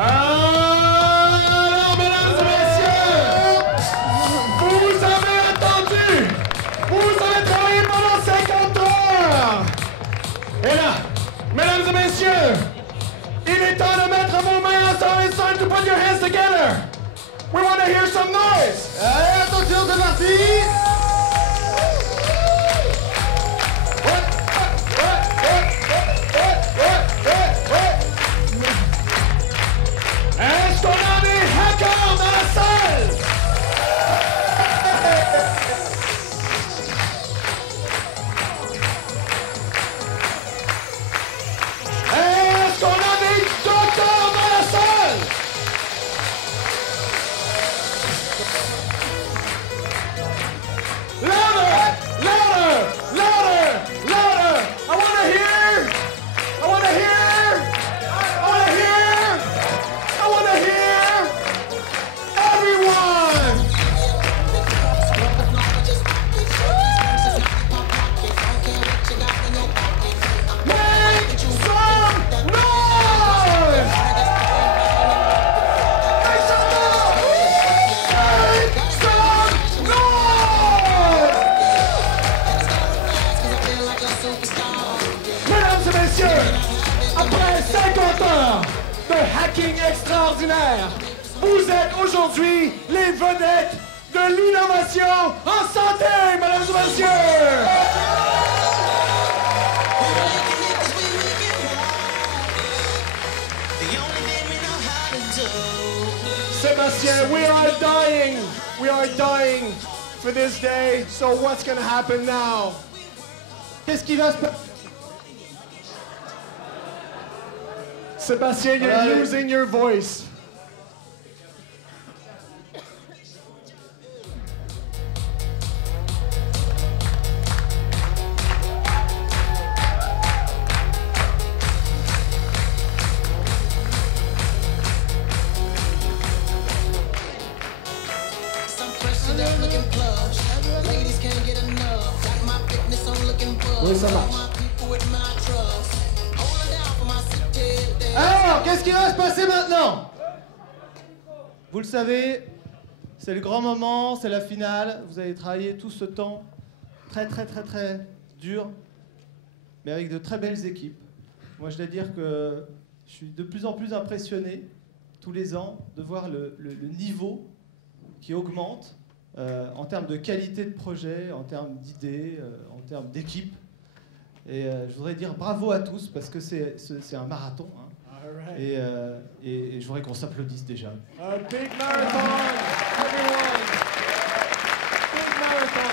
Alors, mesdames et messieurs, vous avez attendu, vous avez travaillé pendant 50 heures. Et là, mesdames et messieurs, il est temps de mettre vos mains ensemble. It's time to put your hands together. We want to hear some noise. Allez, attention, c'est parti. Est-ce qu'on a des hackers dans la salle? Est-ce qu'on a des docteurs dans la salle? Louder! Louder! Louder! Louder! I want to hear! I want to hear! I want to hear! I want to hear! Everyone! Make some noise! Make some noise! Make some noise! Mesdames et messieurs, après 50 heures de hacking extraordinaire, vous êtes aujourd'hui les vedettes de l'innovation en santé, mesdames et messieurs! Sébastien, we are dying for this day, so what's gonna happen now? Qu'est-ce qui va se passer? Sébastien, you're Allez. losing your voice. Some freshened up looking plush. Ladies can't get enough. Got my fitness on looking buff. Oui, ça marche. All my people with my trust. Holding down for my city. Alors, qu'est-ce qui va se passer maintenant? Vous le savez, c'est le grand moment, c'est la finale. Vous avez travaillé tout ce temps très dur, mais avec de très belles équipes. Moi, je dois dire que je suis de plus en plus impressionné tous les ans de voir le niveau qui augmente en termes de qualité de projet, en termes d'idées, en termes d'équipe. Et je voudrais dire bravo à tous parce que c'est un marathon. Hein. Et je voudrais qu'on s'applaudisse déjà. A big marathon, everyone. Big marathon.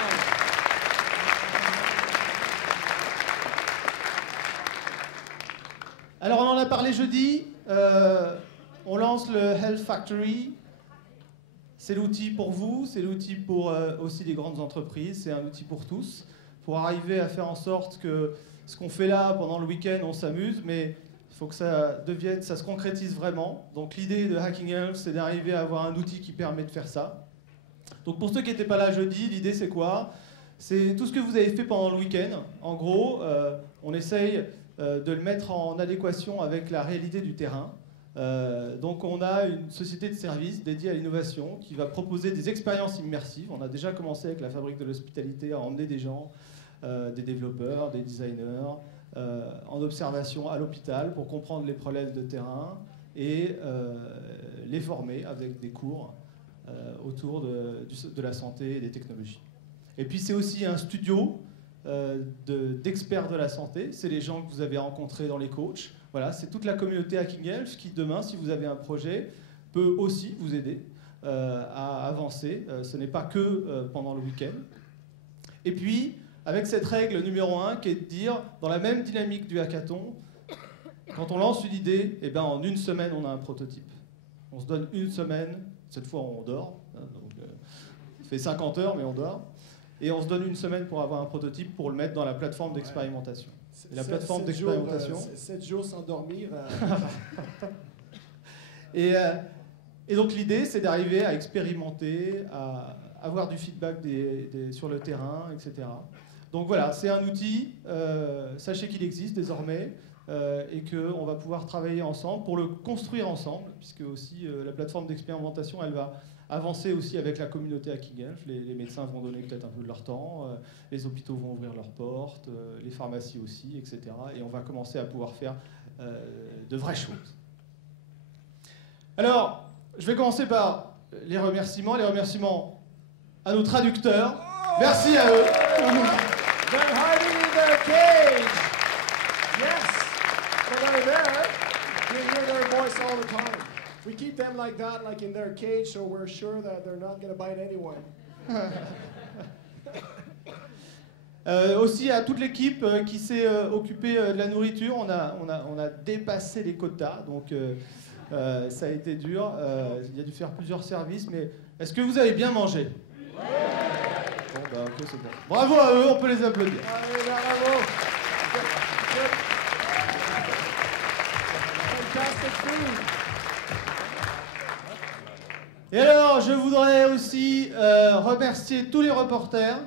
Alors on en a parlé jeudi, on lance le Health Factory. C'est l'outil pour vous, c'est l'outil pour aussi les grandes entreprises, c'est un outil pour tous, pour arriver à faire en sorte que ce qu'on fait là pendant le week-end, on s'amuse, mais il faut que ça devienne, ça se concrétise vraiment. Donc l'idée de Hacking Health, c'est d'arriver à avoir un outil qui permet de faire ça. Donc pour ceux qui n'étaient pas là jeudi, l'idée c'est quoi? C'est tout ce que vous avez fait pendant le week-end. En gros, on essaye de le mettre en adéquation avec la réalité du terrain. Donc on a une société de services dédiée à l'innovation qui va proposer des expériences immersives. On a déjà commencé avec la fabrique de l'hospitalité à emmener des gens, des développeurs, des designers, en observation à l'hôpital pour comprendre les problèmes de terrain et les former avec des cours autour de la santé et des technologies. Et puis c'est aussi un studio d'experts de la santé. C'est les gens que vous avez rencontrés dans les coachs. Voilà, c'est toute la communauté Hacking Health qui demain, si vous avez un projet, peut aussi vous aider à avancer. Ce n'est pas que pendant le week-end. Et puis, avec cette règle numéro 1 qui est de dire, dans la même dynamique du hackathon, quand on lance une idée, eh ben, en une semaine, on a un prototype. On se donne une semaine, cette fois on dort, hein, donc, on fait 50 heures mais on dort, et on se donne une semaine pour avoir un prototype pour le mettre dans la plateforme d'expérimentation. Et la plateforme d'expérimentation... 7 jours sans dormir. Et donc l'idée, c'est d'arriver à expérimenter, à avoir du feedback sur le terrain, etc. Donc voilà, c'est un outil, sachez qu'il existe désormais, et qu'on va pouvoir travailler ensemble pour le construire ensemble, puisque aussi la plateforme d'expérimentation, elle va avancer aussi avec la communauté à Kingelf. Les médecins vont donner peut-être un peu de leur temps, les hôpitaux vont ouvrir leurs portes, les pharmacies aussi, etc. Et on va commencer à pouvoir faire de vraies choses. Alors, je vais commencer par les remerciements à nos traducteurs. Merci à eux. They're hiding in their cage. Yes, but they're there. You hear their voice all the time. We keep them like that, like in their cage, so we're sure that they're not going to bite anyone. Aussi à toute l'équipe qui s'est occupée de la nourriture. On a dépassé les quotas, donc ça a été dur. Il a dû faire plusieurs services, mais est-ce que vous avez bien mangé? Bon, bah, ok, c'est bon. Bravo à eux, on peut les applaudir. Allez, bravo. Fantastic food. Et alors, je voudrais aussi remercier tous les reporters.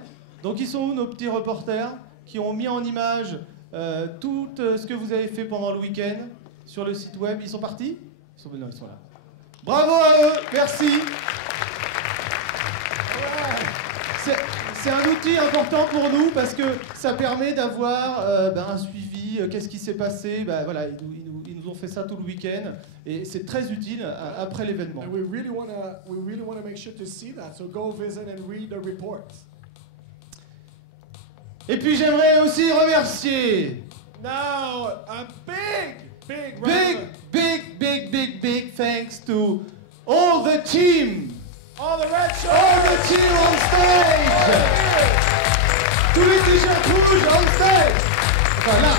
Donc, ils sont où nos petits reporters qui ont mis en image tout ce que vous avez fait pendant le week-end sur le site web? Ils sont partis? Non, ils sont là. Bravo à eux, merci. C'est un outil important pour nous parce que ça permet d'avoir un suivi, qu'est-ce qui s'est passé. Voilà, ils nous ont fait ça tout le week-end et c'est très utile après l'événement. And we really want to make sure to see that. So go visit and read the reports. Et puis j'aimerais aussi remercier Now, a big thanks to all the team. all the red shirts. All the team on stage! Tous les t-shirts rouges on stage! Enfin là!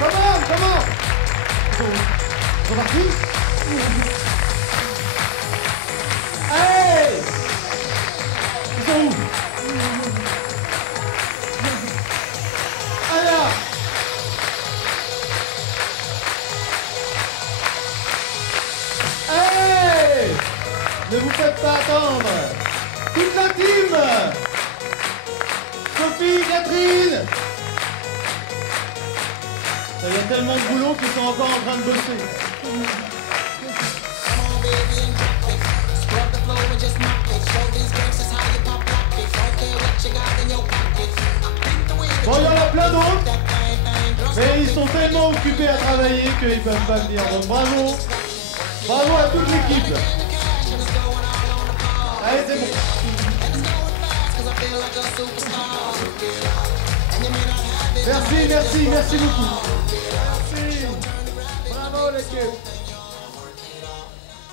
Comment? Ils sont partis? Hey! Ils sont où? Ah là! Hey! Ne vous faites pas attendre. Toute la team. Sophie, Catherine. Il y a tellement de boulot qu'ils sont encore en train de bosser. Come on, baby, and drop it. Scrub the floor and just mop it. Show these gangsters how you pop lock it. Don't care what you got in your pocket. Bon, il y en a plein d'autres. Mais ils sont tellement occupés à travailler qu'ils peuvent pas venir. Donc bravo. Bravo à toute l'équipe. Allez, c'est bon. Merci beaucoup. Bravo l'équipe.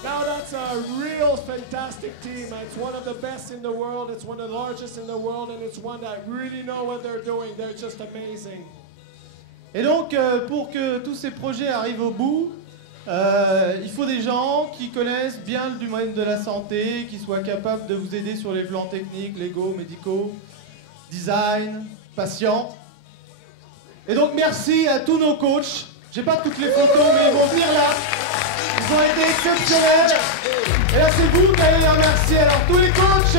Now that's a real fantastic team. It's one of the best in the world. It's one of the largest in the world, and it's one that really know what they're doing. They're just amazing. Et donc, pour que tous ces projets arrivent au bout, il faut des gens qui connaissent bien le domaine de la santé, qui soient capables de vous aider sur les plans techniques, légaux, médicaux, design, patients. Et donc, merci à tous nos coachs. J'ai pas toutes les photos, mais ils vont venir là. Ils ont été exceptionnels. Et là, c'est vous qui allez les remercier. Alors, tous les coachs.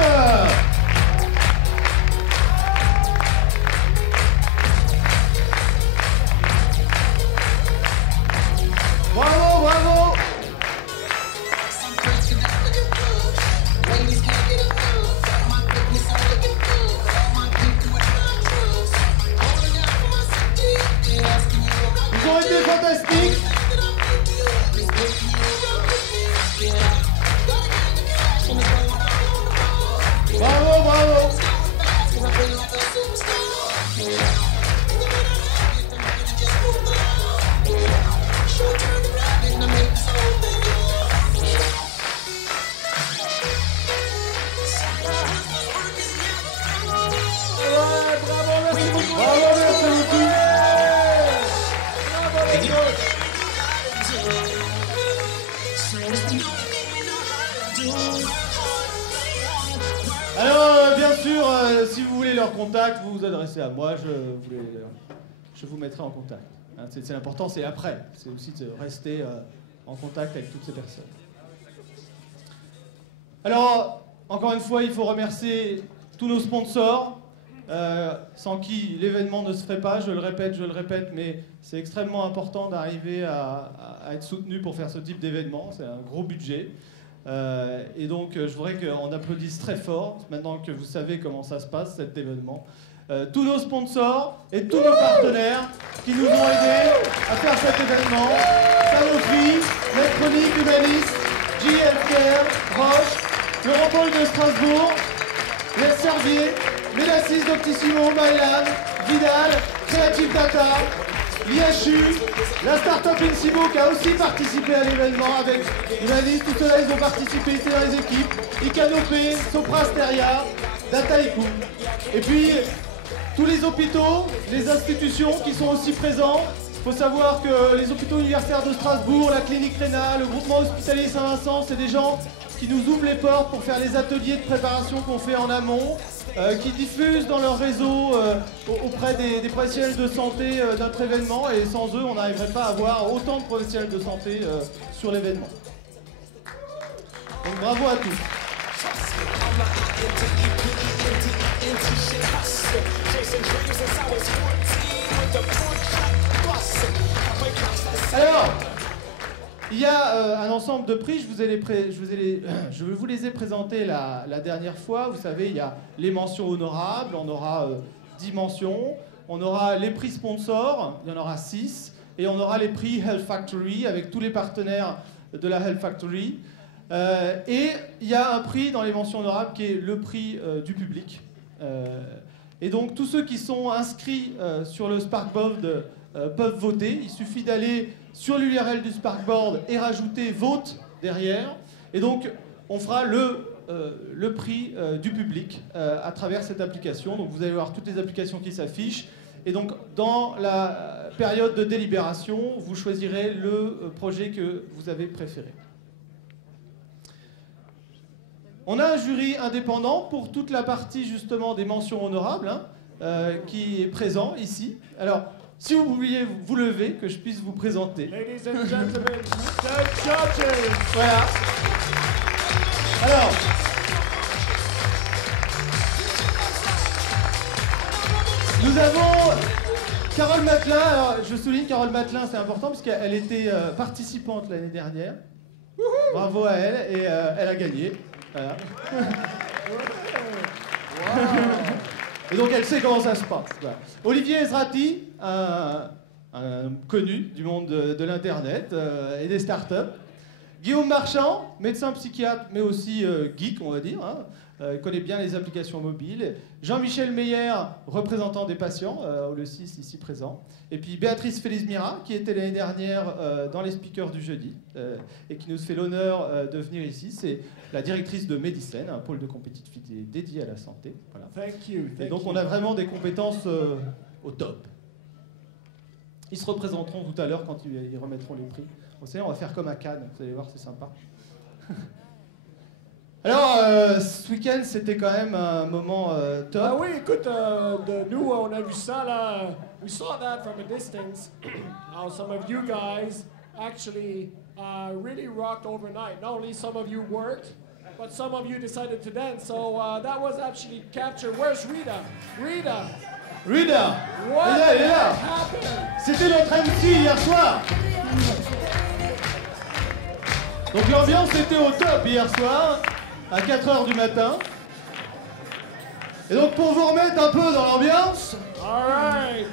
Bravo. Ils ont été fantastiques. Bravo. Alors, bien sûr, si vous voulez leur contact, vous vous adressez à moi, je vous mettrai en contact. Hein, c'est l'important, c'est après. C'est aussi de rester en contact avec toutes ces personnes. Alors, encore une fois, il faut remercier tous nos sponsors. sans qui l'événement ne se ferait pas, je le répète, mais c'est extrêmement important d'arriver à être soutenu pour faire ce type d'événement, c'est un gros budget. Et donc je voudrais qu'on applaudisse très fort, maintenant que vous savez comment ça se passe cet événement. Tous nos sponsors et tous nos partenaires qui nous ont aidés à faire cet événement. Sanofi, Medtronic, Humanis, JLKR, Roche, le Rambol de Strasbourg, les Servier, Mélacis Doctissimo, Mylan, Vidal, Creative Data, l'IHU, la startup Insibo qui a aussi participé à l'événement avec Humanis, tout cela ils ont participé ici dans les équipes, Icanopé, Soprasteria, Dataiku. Et puis tous les hôpitaux, les institutions qui sont aussi présents. Il faut savoir que les hôpitaux universitaires de Strasbourg, la clinique Rénal, le groupement hospitalier Saint-Vincent, c'est des gens qui nous ouvrent les portes pour faire les ateliers de préparation qu'on fait en amont, qui diffusent dans leur réseau auprès des professionnels de santé notre événement, et sans eux, on n'arriverait pas à avoir autant de professionnels de santé sur l'événement. Donc bravo à tous. Alors, il y a un ensemble de prix, je vous les ai présentés la dernière fois. Vous savez, il y a les mentions honorables, on aura 10 mentions. On aura les prix sponsors, il y en aura 6. Et on aura les prix Health Factory avec tous les partenaires de la Health Factory. Et il y a un prix dans les mentions honorables qui est le prix du public. Et donc tous ceux qui sont inscrits sur le Sparkboard peuvent voter. Il suffit d'aller sur l'URL du Sparkboard et rajouter vote derrière. Et donc on fera le prix du public à travers cette application. Donc vous allez voir toutes les applications qui s'affichent. Et donc dans la période de délibération, vous choisirez le projet que vous avez préféré. On a un jury indépendant pour toute la partie justement des mentions honorables qui est présent ici. Alors, si vous vouliez vous lever, que je puisse vous présenter. Ladies and gentlemen, the judges. Voilà. Alors, nous avons Carole Matelin. Alors, je souligne Carole Matelin, c'est important parce qu'elle était participante l'année dernière. Bravo à elle, et elle a gagné. Voilà. Et donc elle sait comment ça se passe. Voilà. Olivier Ezrati, un connu du monde de l'internet et des startups. Guillaume Marchand, médecin psychiatre, mais aussi geek, on va dire. Il connaît bien les applications mobiles. Jean-Michel Meyer, représentant des patients, le 6 ici présent. Et puis Béatrice Félix-Mira, qui était l'année dernière dans les speakers du jeudi et qui nous fait l'honneur de venir ici. C'est la directrice de Medicène, un pôle de compétitivité dédié à la santé. Voilà. Thank you. Et donc on a vraiment des compétences au top. Ils se représenteront tout à l'heure quand ils remettront les prix. Vous savez, on va faire comme à Cannes, vous allez voir, c'est sympa. Alors, ce week-end, c'était quand même un moment top. Ah oui, écoute, nous, on a vu ça là. We saw that from a distance. How some of you guys actually really rocked overnight. Not only some of you worked, but some of you decided to dance. So that was actually captured. Where's Rita? Rita! Rita! What Elle est là. happened? C'était notre MC hier soir. Donc l'ambiance était au top hier soir, à 4h du matin. Et donc pour vous remettre un peu dans l'ambiance, All right.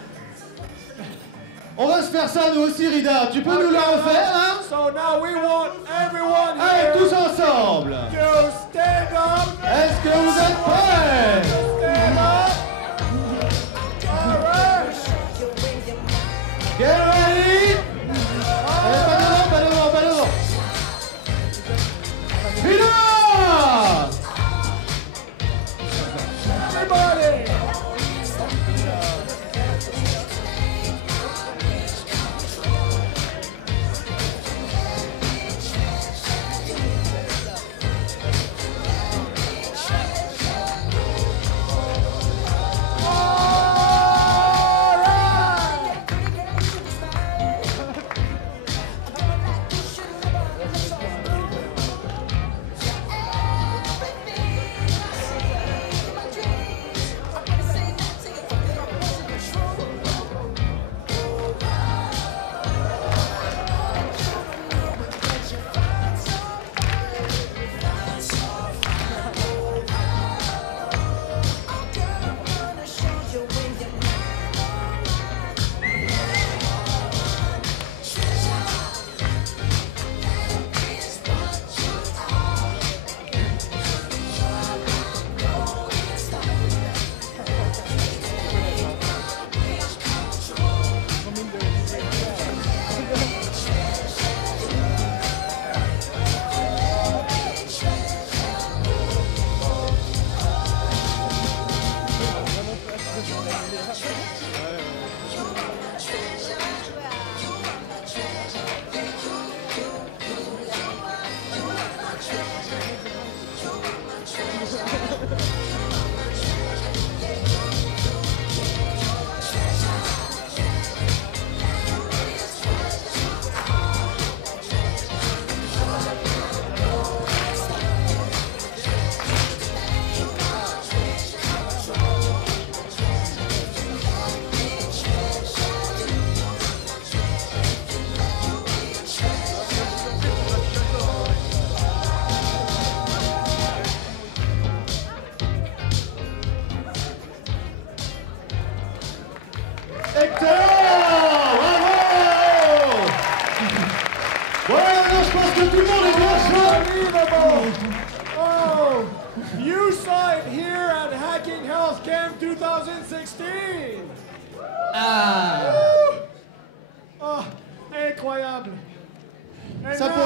on va se faire ça nous aussi, Rita. Tu peux nous la refaire, hein? So now we want everyone Allez, here tous ensemble. to stand up. Est-ce que vous êtes prêts? Stand up. All right. Get ready! Allez, pas devant, pas devant, pas devant. Rita! Everybody. Sales Camp 2016. Ah. Oh, incroyable. Ça pour